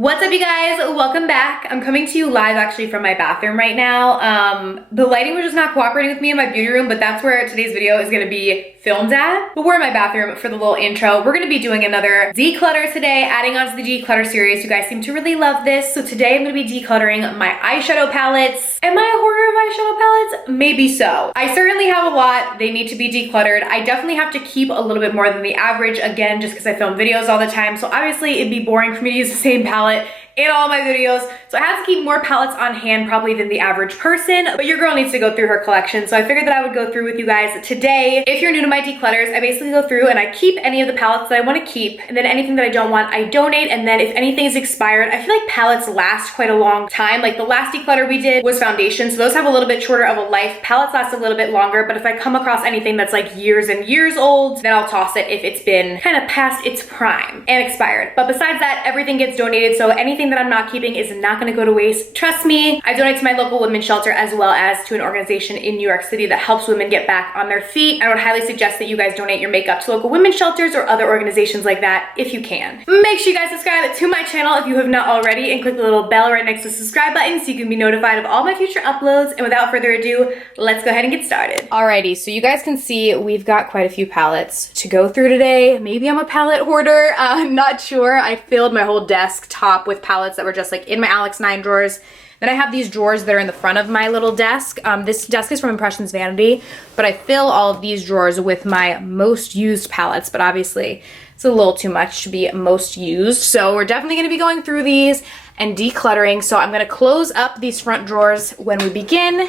What's up, you guys? Welcome back. I'm coming to you live actually from my bathroom right now. The lighting was just not cooperating with me in my beauty room, but that's where today's video is gonna be filmed at. But we're in my bathroom for the little intro. We're gonna be doing another declutter today, adding on to the declutter series. You guys seem to really love this. So today I'm gonna be decluttering my eyeshadow palettes. Am I a hoarder of eyeshadow palettes? Maybe so. I certainly have a lot. They need to be decluttered. I definitely have to keep a little bit more than the average, again, just because I film videos all the time. So obviously it'd be boring for me to use the same palette in all my videos. So I have to keep more palettes on hand probably than the average person, but your girl needs to go through her collection. So I figured that I would go through with you guys today. If you're new to my declutters, I basically go through and I keep any of the palettes that I want to keep, and then anything that I don't want, I donate. And then if anything is expired, I feel like palettes last quite a long time. Like the last declutter we did was foundation, so those have a little bit shorter of a life. Palettes last a little bit longer, but if I come across anything that's like years and years old, then I'll toss it if it's been kind of past its prime and expired. But besides that, everything gets donated, so anything that I'm not keeping is not gonna go to waste. Trust me, I donate to my local women's shelter as well as to an organization in New York City that helps women get back on their feet. I would highly suggest that you guys donate your makeup to local women's shelters or other organizations like that if you can. Make sure you guys subscribe to my channel if you have not already, and click the little bell right next to the subscribe button so you can be notified of all my future uploads. And without further ado, let's go ahead and get started. Alrighty, so you guys can see we've got quite a few palettes to go through today. Maybe I'm a palette hoarder, I'm not sure. I filled my whole desktop with palettes that were just like in my Alex 9 drawers. Then I have these drawers that are in the front of my little desk. This desk is from Impressions Vanity, but I fill all of these drawers with my most used palettes, but obviously it's a little too much to be most used. So we're definitely gonna be going through these and decluttering. So I'm gonna close up these front drawers when we begin,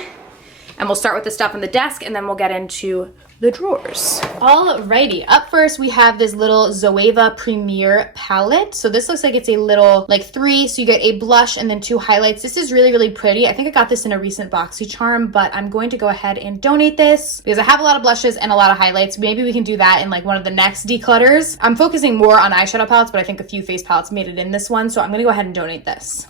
and we'll start with the stuff on the desk, and then we'll get into the drawers. Alrighty, up first we have this little Zoeva Premier palette. So this looks like it's a little like 3, so you get a blush and then 2 highlights. This is really, really pretty. I think I got this in a recent BoxyCharm, but I'm going to go ahead and donate this because I have a lot of blushes and a lot of highlights. Maybe we can do that in like one of the next declutters. I'm focusing more on eyeshadow palettes, but I think a few face palettes made it in this one, so I'm gonna go ahead and donate this.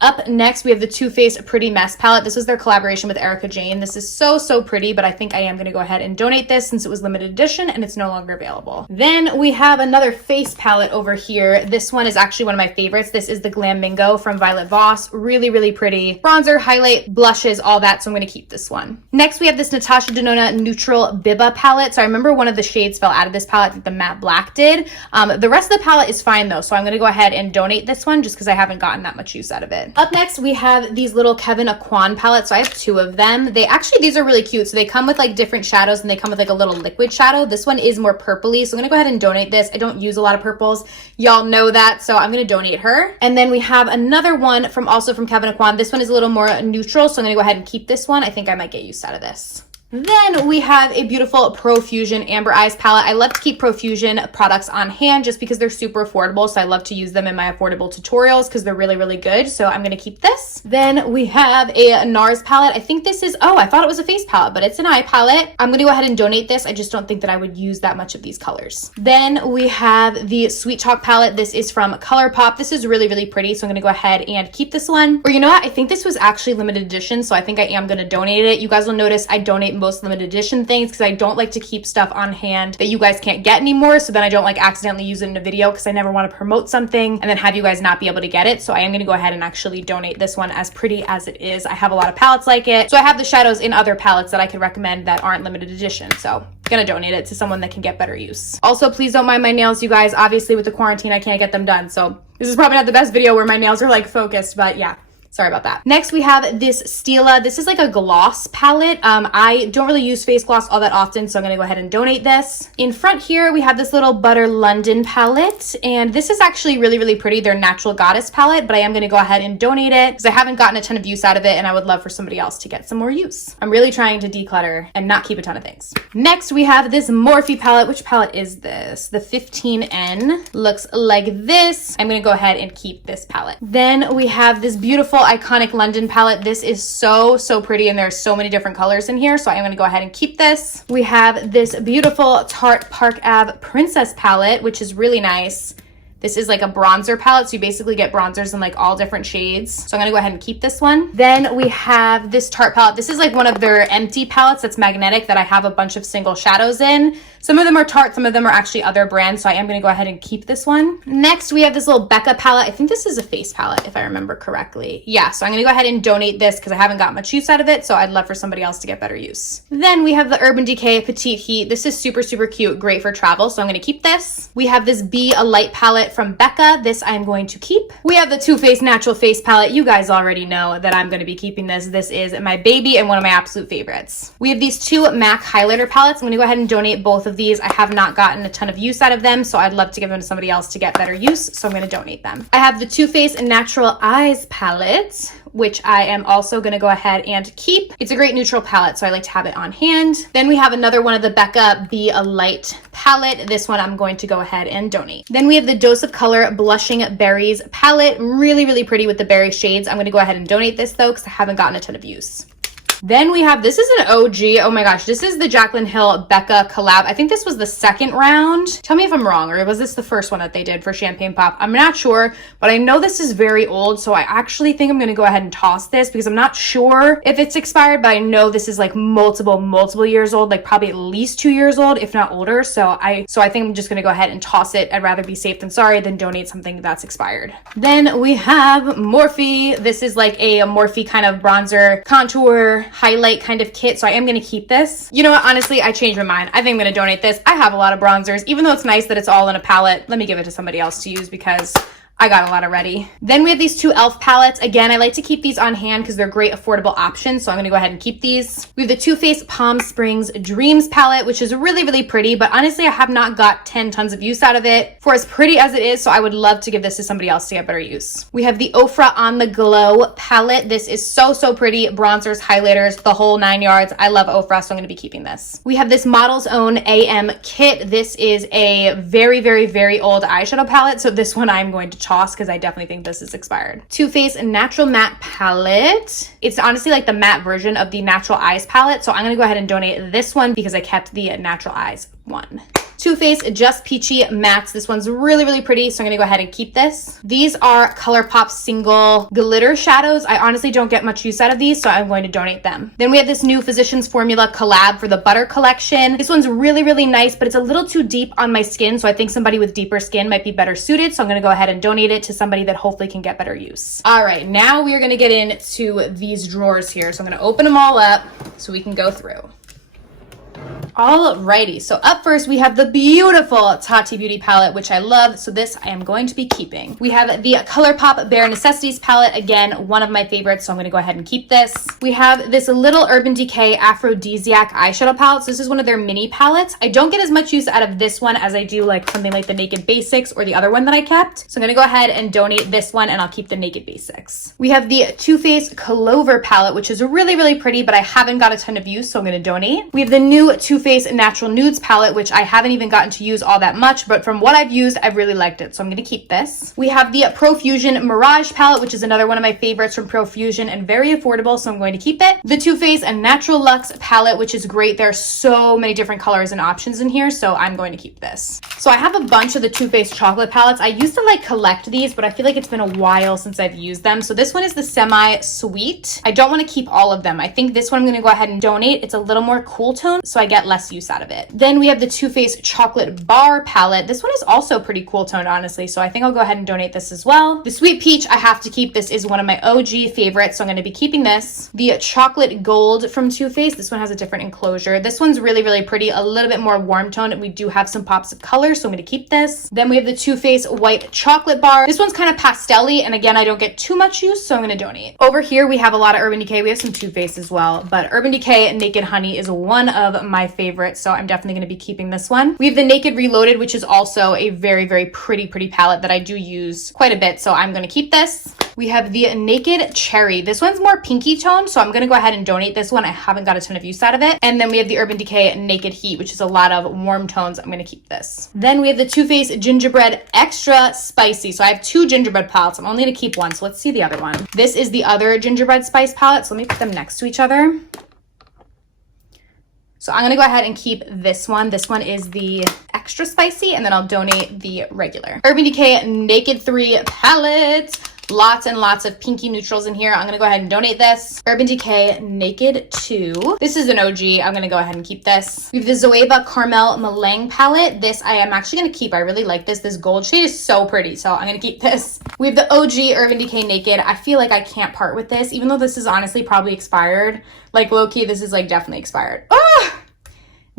Up next, we have the Too Faced Pretty Mess palette. This was their collaboration with Erica Jane. This is so, so pretty, but I think I am gonna go ahead and donate this since it was limited edition and it's no longer available. Then we have another face palette over here. This one is actually one of my favorites. This is the Glamingo from Violet Voss. Really, really pretty. Bronzer, highlight, blushes, all that, so I'm gonna keep this one. Next, we have this Natasha Denona Neutral Biba palette. So I remember one of the shades fell out of this palette, like the matte black did. The rest of the palette is fine though, so I'm gonna go ahead and donate this one just because I haven't gotten that much use out of it. Up next, we have these little Kevyn Aucoin palettes. So I have 2 of them. These are really cute. So they come with like different shadows, and they come with like a little liquid shadow. This one is more purpley, so I'm gonna go ahead and donate this. I don't use a lot of purples. Y'all know that, so I'm gonna donate her. And then we have another one also from Kevyn Aucoin. This one is a little more neutral, so I'm gonna go ahead and keep this one. I think I might get use out of this. Then we have a beautiful Profusion Amber Eyes palette. I love to keep Profusion products on hand just because they're super affordable. So I love to use them in my affordable tutorials because they're really, really good. So I'm going to keep this. Then we have a NARS palette. I think this is, I thought it was a face palette, but it's an eye palette. I'm going to go ahead and donate this. I just don't think that I would use that much of these colors. Then we have the Sweet Talk palette. This is from ColourPop. This is really, really pretty. So I'm going to go ahead and keep this one. Or you know what? I think this was actually limited edition. So I think I am going to donate it. You guys will notice I donate most limited edition things because I don't like to keep stuff on hand that you guys can't get anymore, so then I don't like accidentally use it in a video because I never want to promote something and then have you guys not be able to get it. So I am going to go ahead and actually donate this one, as pretty as it is. I have a lot of palettes like it, so I have the shadows in other palettes that I could recommend that aren't limited edition, so I'm gonna donate it to someone that can get better use. Also, please don't mind my nails, you guys. Obviously with the quarantine I can't get them done, so this is probably not the best video where my nails are like focused, but yeah, sorry about that. Next, we have this Stila. This is like a gloss palette. I don't really use face gloss all that often, so I'm gonna go ahead and donate this. In front here, we have this little Butter London palette, and this is actually really, really pretty. Their Natural Goddess palette, but I am gonna go ahead and donate it because I haven't gotten a ton of use out of it, and I would love for somebody else to get some more use. I'm really trying to declutter and not keep a ton of things. Next, we have this Morphe palette. Which palette is this? The 15N. Looks like this. I'm gonna go ahead and keep this palette. Then we have this beautiful Iconic London palette. This is so, so pretty, and there's so many different colors in here, so I'm gonna go ahead and keep this. We have this beautiful Tarte Park Ave Princess palette, which is really nice. This is like a bronzer palette, so you basically get bronzers in like all different shades. So I'm gonna go ahead and keep this one. Then we have this Tarte palette. This is like one of their empty palettes that's magnetic that I have a bunch of single shadows in. Some of them are Tarte, some of them are actually other brands, so I am gonna go ahead and keep this one. Next, we have this little Becca palette. I think this is a face palette, if I remember correctly. Yeah, so I'm gonna go ahead and donate this because I haven't got much use out of it, so I'd love for somebody else to get better use. Then we have the Urban Decay Petite Heat. This is super, super cute, great for travel, so I'm gonna keep this. We have this Be a Light palette from Becca. This I'm going to keep. We have the Too Faced Natural Face palette. You guys already know that I'm gonna be keeping this. This is my baby and one of my absolute favorites. We have these two MAC highlighter palettes. I'm gonna go ahead and donate both of these. I have not gotten a ton of use out of them, so I'd love to give them to somebody else to get better use, so I'm gonna donate them. I have the Too Faced Natural Eyes palette, which I am also gonna go ahead and keep. It's a great neutral palette, so I like to have it on hand. Then we have another one of the Becca Be a Light palette. This one I'm going to go ahead and donate. Then we have the Dose of Color Blushing Berries palette. Really, really pretty with the berry shades. I'm gonna go ahead and donate this though, because I haven't gotten a ton of use. Then we have, this is an OG, oh my gosh, this is the Jaclyn Hill Becca collab. I think this was the second round. Tell me if I'm wrong, or was this the first one that they did for Champagne Pop? I'm not sure, but I know this is very old, so I actually think I'm gonna go ahead and toss this because I'm not sure if it's expired, but I know this is like multiple years old, like probably at least 2 years old, if not older. So I think I'm just gonna go ahead and toss it. I'd rather be safe than sorry than donate something that's expired. Then we have Morphe. This is like a Morphe kind of bronzer contour highlight kind of kit, so I am going to keep this. You know what, honestly, I changed my mind. I think I'm going to donate this. I have a lot of bronzers. Even though it's nice that it's all in a palette, let me give it to somebody else to use because I got a lot already. Then we have these two e.l.f. palettes. Again, I like to keep these on hand because they're great affordable options, so I'm gonna go ahead and keep these. We have the Too Faced Palm Springs Dreams palette, which is really, really pretty, but honestly, I have not got 10 tons of use out of it for as pretty as it is, so I would love to give this to somebody else to get better use. We have the Ofra On The Glow palette. This is so, so pretty. Bronzers, highlighters, the whole 9 yards. I love Ofra, so I'm gonna be keeping this. We have this Model's Own AM kit. This is a very, very, very old eyeshadow palette, so this one I'm going to toss because I definitely think this is expired. Too Faced Natural Matte palette. It's honestly like the matte version of the Natural Eyes palette, so I'm gonna go ahead and donate this one because I kept the Natural Eyes one. Too Faced Just Peachy Mattes. This one's really, really pretty, so I'm gonna go ahead and keep this. These are ColourPop single glitter shadows. I honestly don't get much use out of these, so I'm going to donate them. Then we have this new Physicians Formula collab for the Butter collection. This one's really, really nice, but it's a little too deep on my skin, so I think somebody with deeper skin might be better suited, so I'm gonna go ahead and donate it to somebody that hopefully can get better use. All right, now we are gonna get into these drawers here, so I'm gonna open them all up so we can go through. Alrighty, so up first we have the beautiful Tati Beauty palette, which I love, so this I am going to be keeping. We have the ColourPop Bare Necessities palette, again, one of my favorites, so I'm going to go ahead and keep this. We have this little Urban Decay Aphrodisiac eyeshadow palette, so this is one of their mini palettes. I don't get as much use out of this one as I do like something like the Naked Basics or the other one that I kept, so I'm going to go ahead and donate this one, and I'll keep the Naked Basics. We have the Too Faced Clover palette, which is really, really pretty, but I haven't got a ton of use, so I'm going to donate. We have the new Too Faced Natural Nudes palette, which I haven't even gotten to use all that much, but from what I've used, I've really liked it, so I'm going to keep this. We have the Profusion Mirage palette, which is another one of my favorites from Profusion and very affordable, so I'm going to keep it. The Too Faced Natural Luxe palette, which is great. There are so many different colors and options in here, so I'm going to keep this. So I have a bunch of the Too Faced chocolate palettes. I used to like collect these, but I feel like it's been a while since I've used them. So this one is the Semi-Sweet. I don't want to keep all of them. I think this one I'm going to go ahead and donate. It's a little more cool tone, so I get less use out of it. Then we have the Too Faced Chocolate Bar palette. This one is also pretty cool toned, honestly, so I think I'll go ahead and donate this as well. The Sweet Peach I have to keep. This is one of my OG favorites, so I'm going to be keeping this. The Chocolate Gold from Too Faced. This one has a different enclosure. This one's really, really pretty, a little bit more warm toned, and we do have some pops of color, so I'm going to keep this. Then we have the Too Faced White Chocolate Bar. This one's kind of pastel-y, and again, I don't get too much use, so I'm going to donate. Over here, we have a lot of Urban Decay. We have some Too Faced as well, but Urban Decay Naked Honey is one of my favorites, so I'm definitely going to be keeping this one. We have the Naked Reloaded, which is also a very, very pretty palette that I do use quite a bit, so I'm going to keep this. We have the Naked Cherry. This one's more pinky tone, so I'm going to go ahead and donate this one. I haven't got a ton of use out of it. And then we have the Urban Decay Naked Heat, which is a lot of warm tones. I'm going to keep this. Then we have the Too Faced Gingerbread Extra Spicy. So I have two gingerbread palettes. I'm only going to keep one, so let's see the other one. This is the other gingerbread spice palette, so let me put them next to each other. So I'm gonna go ahead and keep this one. This one is the extra spicy, and then I'll donate the regular. Urban Decay Naked 3 palette. Lots and lots of pinky neutrals in here. I'm gonna go ahead and donate this. Urban Decay Naked 2. This is an OG. I'm gonna go ahead and keep this. We have the Zoeva Caramel Meringue palette. This I am actually gonna keep. I really like this. This gold shade is so pretty, so I'm gonna keep this. We have the OG Urban Decay Naked. I feel like I can't part with this, even though this is honestly probably expired. Like low-key, this is like definitely expired. Ah!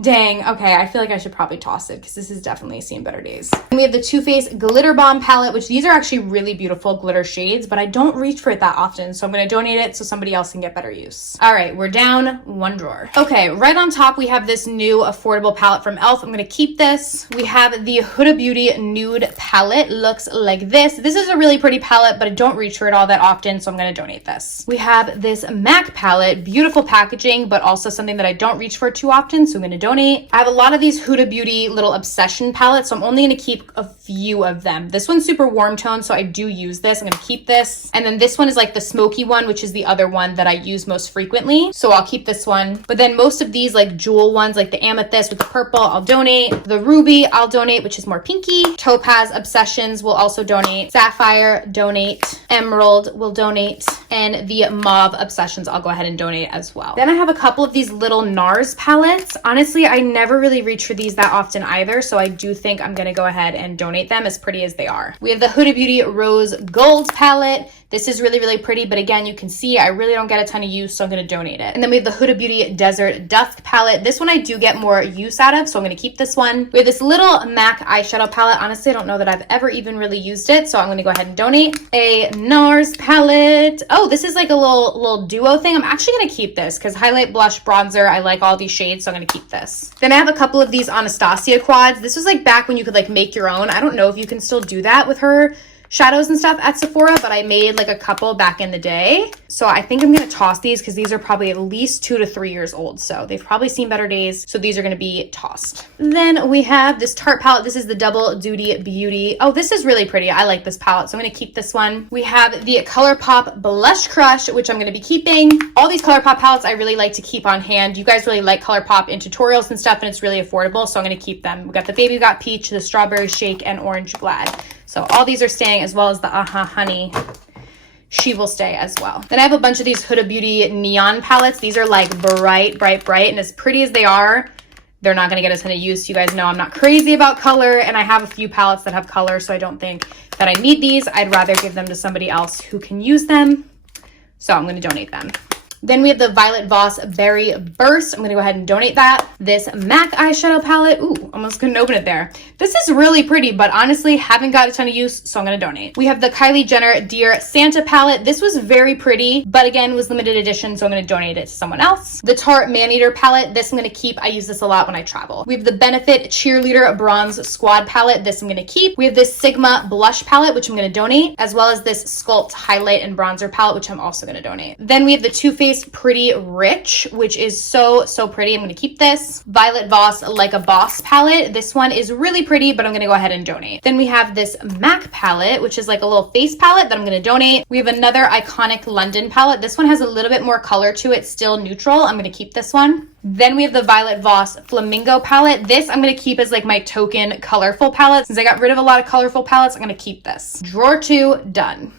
Dang, okay, I feel like I should probably toss it because this has definitely seen better days. And we have the Too Faced Glitter Bomb palette, which these are actually really beautiful glitter shades, but I don't reach for it that often, so I'm gonna donate it so somebody else can get better use. All right, we're down one drawer. Okay, right on top, we have this new affordable palette from e.l.f. I'm gonna keep this. We have the Huda Beauty Nude palette, looks like this. This is a really pretty palette, but I don't reach for it all that often, so I'm gonna donate this. We have this MAC palette, beautiful packaging, but also something that I don't reach for too often, so I'm gonna donate. I have a lot of these Huda Beauty little obsession palettes, so I'm only going to keep a few of them. This one's super warm tone, so I do use this. I'm going to keep this. And then this one is like the smoky one, which is the other one that I use most frequently. So I'll keep this one. But then most of these like jewel ones, like the amethyst with the purple, I'll donate. The ruby, I'll donate, which is more pinky. Topaz Obsessions will also donate. Sapphire, donate. Emerald will donate. And the Mauve Obsessions, I'll go ahead and donate as well. Then I have a couple of these little NARS palettes. Honestly, I never really reach for these that often either, so I do think I'm gonna go ahead and donate them, as pretty as they are. We have the Huda Beauty Rose Gold palette. This is really, really pretty, but again, you can see I really don't get a ton of use, so I'm gonna donate it. And then we have the Huda Beauty Desert Dusk palette. This one I do get more use out of, so I'm gonna keep this one. We have this little MAC eyeshadow palette. Honestly, I don't know that I've ever even really used it, so I'm gonna go ahead and donate. A NARS palette. Oh, this is like a little duo thing. I'm actually gonna keep this because highlight, blush, bronzer, I like all these shades, so I'm gonna keep this. Then I have a couple of these Anastasia quads. This was like back when you could like make your own. I don't know if you can still do that with her shadows and stuff at Sephora, but I made like a couple back in the day. So I think I'm gonna toss these because these are probably at least 2 to 3 years old. So they've probably seen better days. So these are gonna be tossed. Then we have this Tarte palette. This is the Double Duty Beauty. Oh, this is really pretty. I like this palette, so I'm gonna keep this one. We have the ColourPop Blush Crush, which I'm gonna be keeping. All these ColourPop palettes I really like to keep on hand. You guys really like ColourPop in tutorials and stuff, and it's really affordable, so I'm gonna keep them. We got the Baby Got Peach, the Strawberry Shake, and Orange Glad. So all these are staying, as well as the Honey. She will stay as well. Then I have a bunch of these Huda Beauty neon palettes. These are like bright, bright, bright. And as pretty as they are, they're not gonna get a ton of use. You guys know I'm not crazy about color, and I have a few palettes that have color, so I don't think that I need these. I'd rather give them to somebody else who can use them. So I'm gonna donate them. Then we have the Violet Voss Berry Burst. I'm gonna go ahead and donate that. This MAC eyeshadow palette. Ooh, almost couldn't open it there. This is really pretty, but honestly, haven't got a ton of use, so I'm gonna donate. We have the Kylie Jenner Dear Santa palette. This was very pretty, but again, was limited edition, so I'm gonna donate it to someone else. The Tarte Maneater palette. This I'm gonna keep. I use this a lot when I travel. We have the Benefit Cheerleader Bronze Squad palette. This I'm gonna keep. We have this Sigma Blush palette, which I'm gonna donate, as well as this Sculpt Highlight and Bronzer palette, which I'm also gonna donate. Then we have the Too Faced Pretty Rich, which is so pretty. I'm gonna keep this. Violet Voss Like a Boss palette. This one is really pretty, but I'm gonna go ahead and donate. Then we have this MAC palette, which is like a little face palette that I'm gonna donate. We have another Iconic London palette. This one has a little bit more color to it, still neutral. I'm gonna keep this one. Then we have the Violet Voss Flamingo palette. This I'm gonna keep as like my token colorful palette. Since I got rid of a lot of colorful palettes, I'm gonna keep this. Drawer 2 done.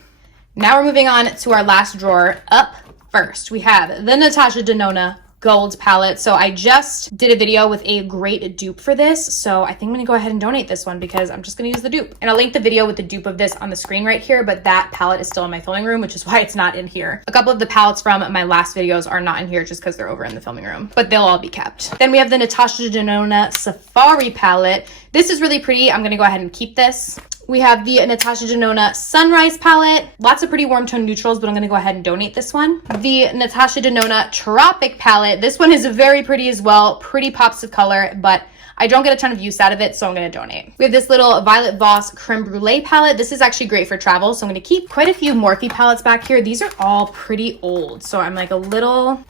Now we're moving on to our last drawer. Up first, we have the Natasha Denona Gold palette. So I just did a video with a great dupe for this. So I think I'm gonna go ahead and donate this one because I'm just gonna use the dupe. And I'll link the video with the dupe of this on the screen right here, but that palette is still in my filming room, which is why it's not in here. A couple of the palettes from my last videos are not in here just because they're over in the filming room, but they'll all be kept. Then we have the Natasha Denona Safari palette. This is really pretty. I'm gonna go ahead and keep this. We have the Natasha Denona Sunrise palette. Lots of pretty warm tone neutrals, but I'm gonna go ahead and donate this one. The Natasha Denona Tropic palette. This one is very pretty as well. Pretty pops of color, but I don't get a ton of use out of it, so I'm gonna donate. We have this little Violet Voss Creme Brulee palette. This is actually great for travel, so I'm gonna keep quite a few Morphe palettes back here. These are all pretty old, so I'm like a little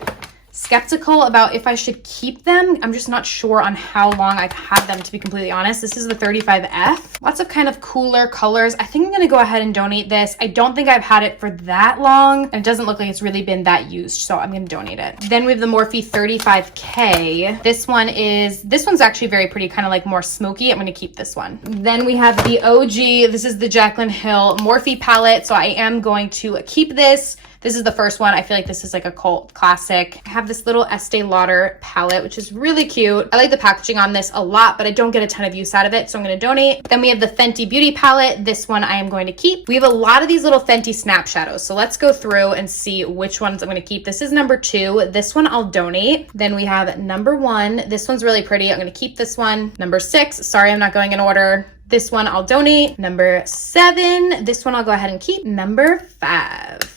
skeptical about if I should keep them. I'm just not sure on how long I've had them, to be completely honest. This is the 35F. Lots of kind of cooler colors. I think I'm gonna go ahead and donate this. I don't think I've had it for that long, and it doesn't look like it's really been that used, so I'm gonna donate it. Then we have the Morphe 35K. This one's actually very pretty, kind of like more smoky. I'm gonna keep this one. Then we have the OG. This is the Jaclyn Hill Morphe palette, so I am going to keep this. This is the first one. I feel like this is like a cult classic. I have this little Estee Lauder palette, which is really cute. I like the packaging on this a lot, but I don't get a ton of use out of it, so I'm gonna donate. Then we have the Fenty Beauty palette. This one I am going to keep. We have a lot of these little Fenty snap shadows, so let's go through and see which ones I'm gonna keep. This is number 2. This one I'll donate. Then we have number 1. This one's really pretty. I'm gonna keep this one. Number 6, sorry, I'm not going in order. This one I'll donate. Number 7, this one I'll go ahead and keep. Number 5.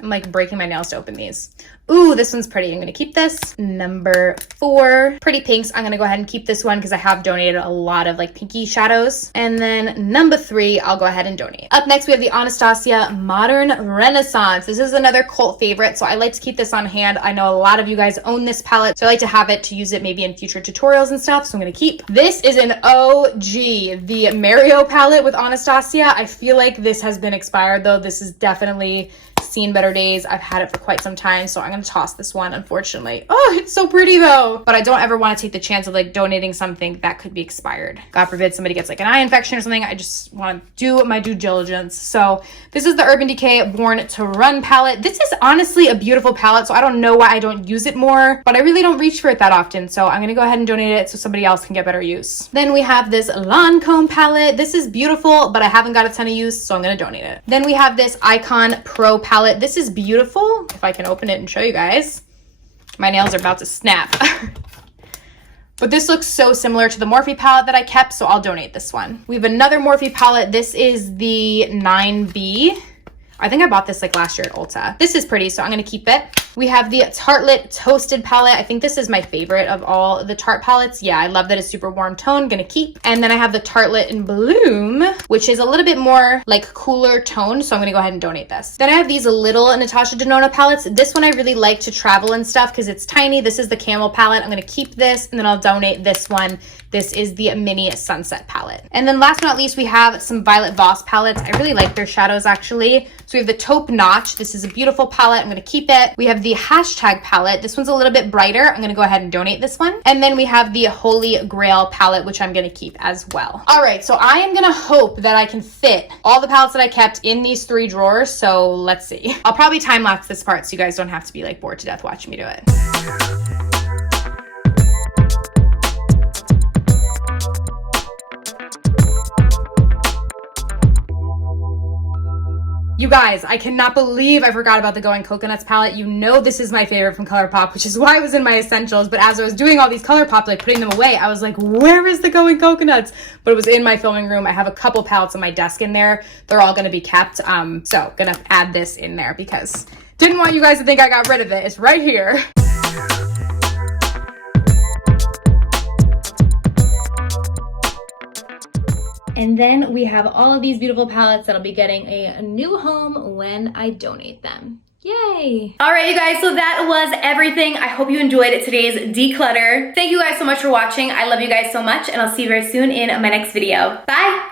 I'm like breaking my nails to open these. Ooh, this one's pretty. I'm gonna keep this. Number 4, pretty pinks. I'm gonna go ahead and keep this one because I have donated a lot of like pinky shadows. And then number 3, I'll go ahead and donate. Up next, we have the Anastasia Modern Renaissance. This is another cult favorite, so I like to keep this on hand. I know a lot of you guys own this palette, so I like to have it to use it maybe in future tutorials and stuff, so I'm gonna keep. This is an OG, the Mario palette with Anastasia. I feel like this has been expired though. This is definitely seen better days. I've had it for quite some time, so I'm gonna toss this one, unfortunately. Oh, it's so pretty though. But I don't ever want to take the chance of like donating something that could be expired. God forbid somebody gets like an eye infection or something. I just want to do my due diligence. So this is the Urban Decay Born to Run palette. This is honestly a beautiful palette, so I don't know why I don't use it more, but I really don't reach for it that often. So I'm gonna go ahead and donate it so somebody else can get better use. Then we have this Lancome palette. This is beautiful, but I haven't got a ton of use, so I'm gonna donate it. Then we have this Icon Pro palette. This is beautiful. If I can open it and show you guys. My nails are about to snap. But this looks so similar to the Morphe palette that I kept, so I'll donate this one. We have another Morphe palette. This is the 9B. I think I bought this like last year at Ulta. This is pretty, so I'm gonna keep it. We have the Tartelette Toasted palette. I think this is my favorite of all the Tarte palettes. Yeah, I love that it's super warm tone, gonna keep. And then I have the Tartelette in Bloom, which is a little bit more like cooler tone, so I'm gonna go ahead and donate this. Then I have these little Natasha Denona palettes. This one I really like to travel and stuff because it's tiny. This is the Camel palette. I'm gonna keep this, and then I'll donate this one. This is the Mini Sunset palette. And then last but not least, we have some Violet Voss palettes. I really like their shadows actually. So we have the Taupe Notch. This is a beautiful palette. I'm gonna keep it. We have the Hashtag palette. This one's a little bit brighter. I'm gonna go ahead and donate this one. And then we have the Holy Grail palette, which I'm gonna keep as well. All right, so I am gonna hope that I can fit all the palettes that I kept in these 3 drawers. So let's see. I'll probably time lapse this part so you guys don't have to be like bored to death watching me do it. You guys, I cannot believe I forgot about the Going Coconuts palette. You know this is my favorite from ColourPop, which is why it was in my essentials. But as I was doing all these ColourPop, like putting them away, I was like, where is the Going Coconuts? But it was in my filming room. I have a couple palettes on my desk in there. They're all gonna be kept. So gonna add this in there because didn't want you guys to think I got rid of it. It's right here. And then we have all of these beautiful palettes that'll be getting a new home when I donate them. Yay! All right, you guys, so that was everything. I hope you enjoyed today's declutter. Thank you guys so much for watching. I love you guys so much, and I'll see you very soon in my next video. Bye!